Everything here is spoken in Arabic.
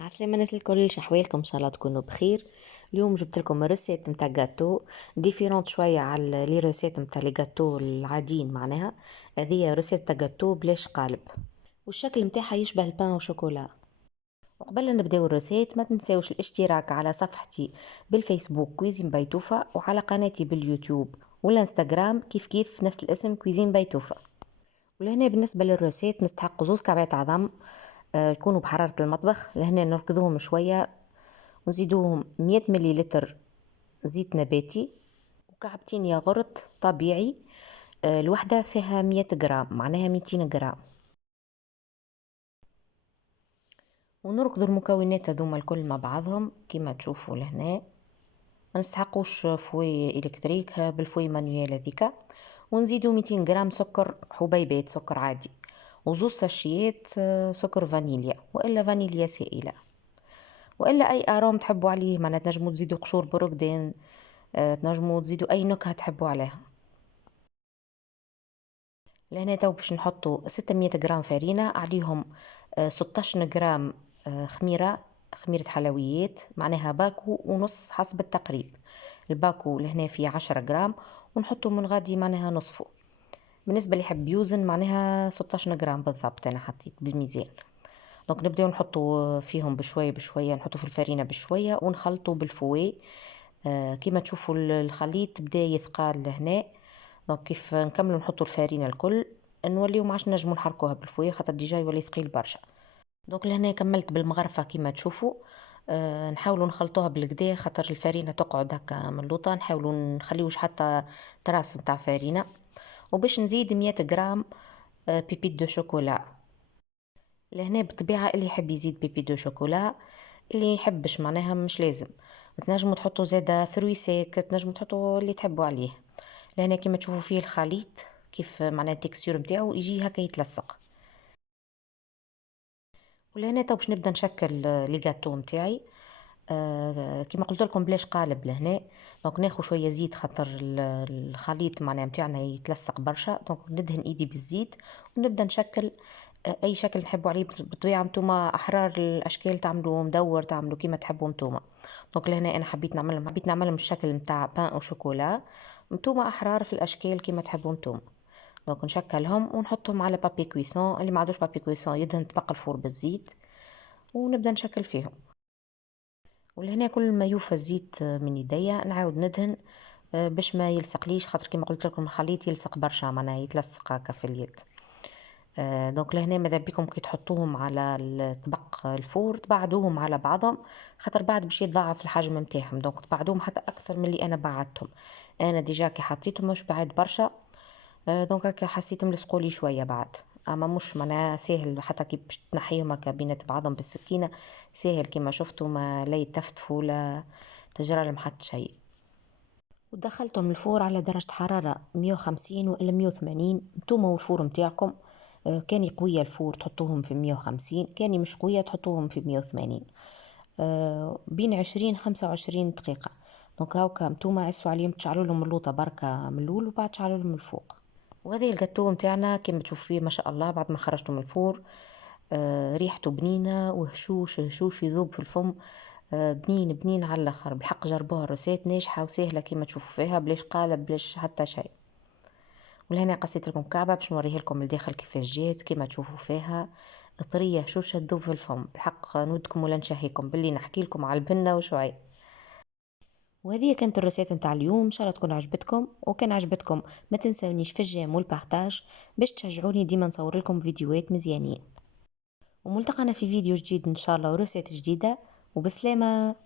عسلامة الناس الكل، شحوالكم ان شاء الله تكونوا بخير. اليوم جبت لكم روسيت نتاع جاتو ديفيرونت شويه على لي روسيت نتاع لي جاتو العاديين. معناها هذه روسيت تاع جاتو بلاش قالب، والشكل نتاعها يشبه البان وشوكولا. وقبل لا نبداو الروسيت ما تنساوش الاشتراك على صفحتي بالفيسبوك كويزين بيتوفا، وعلى قناتي باليوتيوب والانستغرام كيف نفس الاسم كويزين بيتوفا. ولهنا بالنسبه للروسيت نستحق زوز كعبات عظم يكونوا بحرارة المطبخ. لهنا نركضوهم شوية ونزيدوهم 100 مليلتر زيت نباتي وكعبتين ياغورت طبيعي. الوحدة فيها 100 جرام، معناها 200 جرام. ونركض المكونات هذوما الكل مع بعضهم كما تشوفوا لهنا. ما نستحقوش فوي الكتريك، بالفوي مانويال هذيك. ونزيدو 200 جرام سكر حبيبات، سكر عادي، وزوز ساشيات سكر فانيليا والا فانيليا سائله، والا اي اروم تحبوا عليه. معناتها تنجموا تزيدوا قشور بروكدين، تنجموا تزيدوا اي نكهه تحبوا عليها. لهنا تو باش نحطوا 600 جرام فرينه، عليهم 16 جرام خميره حلويات، معناها باكو ونص حسب التقريب. الباكو لهنا فيه 10 جرام، ونحطوا من غادي معناها نصفه. بالنسبه اللي يحب يوزن معناها 16 جرام بالضبط انا حطيت بالميزان. دونك نبداو نحطوا فيهم بشويه بشويه، نحطوا في الفرينه بشويه ونخلطوا بالفوي. كما تشوفوا الخليط بدا يثقل لهنا. دونك كيف نكملوا نحطوا الفرينه الكل، نوليو ما عادش نجموا نحركوها بالفوي خاطر ديجا يولي ثقيل برشا. دونك لهنا كملت بالمغرفه كما تشوفوا. نحاولوا نخلطوها بالكدا خاطر الفرينه تقعد هكا ملوطه، نحاولوا نخليوش حتى تراس نتاع فرينه. وباش نزيد 100 جرام بيبيت دو شوكولا. لهنا بالطبيعة اللي يحب يزيد بيبي دو شوكولا، اللي يحبش معناها مش لازم. تنجموا تحطوا زادة فروي سيك، تنجموا تحطوا اللي تحبوا عليه. لهنا كما تشوفوا فيه الخليط كيف معناها التكستور متاعو يجي هكا يتلصق. ولهنا تو باش نبدا نشكل لي جاتو متاعي. كما قلت لكم بلاش قالب لهنا. دونك ناخذ شويه زيت خاطر الخليط معناها متاعنا يتلصق برشا. دونك ندهن ايدي بالزيت ونبدا نشكل اي شكل نحبوا عليه. بالطبيعه نتوما احرار الاشكال، تعملوا مدور تعملوا كيما تحبوا نتوما. دونك لهنا انا حبيت نعملهم الشكل نتاع بان او شوكولا. نتوما احرار في الاشكال كيما تحبوا نتوما. دونك نشكلهم ونحطهم على بابي كويسون. اللي ما عندوش بابي كويسون يدهن طبق الفور بالزيت ونبدا نشكل فيهم. ولهنا كل ما يوفى الزيت من يديا نعاود ندهن باش ما يلصقليش، خاطر كيما قلت لكم الخليط يلصق برشا معناها يتلصق هكا في اليد. دونك لهنا ماذا بكم كي تحطوهم على الطبق الفور تبعدوهم على بعضهم، خاطر بعد باش يتضاعف الحجم نتاعهم. دونك تبعدوهم حتى اكثر من اللي انا بعدتهم. انا ديجا كي حطيتهم مش بعد برشا. دونك هكا حسيتهم لصقولي شويه بعد. اما مش معناها ساهل حتى كي باش تنحيهم هكا بينات بعضهم بالسكينه، ساهل كيما شفتوا ما لا يتفتفوا لا تجرى لهم حتى شيء. ودخلتهم الفور على درجة حرارة 150 وإلا 180 نتوما والفور متاعكم. كان قوية الفور تحطوهم في 150، كان مش قوية تحطوهم في 180. بين 20 25 دقيقة. دونك هاوكا نتوما عسوا عليهم تشعلوا لهم اللوطة بركة من الأول وبعد تشعلوا لهم الفوق. وهذا الجاتو متاعنا كما تشوف فيه ما شاء الله بعد ما خرجته من الفور. ريحته بنينة وهشوش هشوش يذوب في الفم. بنين بنين على الاخر بالحق. جربوها روسيت ناجحة وسهلة كما تشوفوا فيها بلاش قالب بلاش حتى شيء. ولهنا قصيت لكم كعبة باش نوريها لكم الداخل كيفاش جات كما تشوفوا فيها طرية هشوشة تذوب في الفم. بالحق نودكم ولا نشهيكم باللي نحكي لكم على البنة وشوي. وهذه كانت الرسالة متاع اليوم، ان شاء الله تكون عجبتكم. وكان عجبتكم ما تنسونيش في الجيم والبارتاج باش تشجعوني ديما نصور لكم فيديوهات مزيانين. وملتقانا في فيديو جديد ان شاء الله ورسالة جديدة. وبسلامة.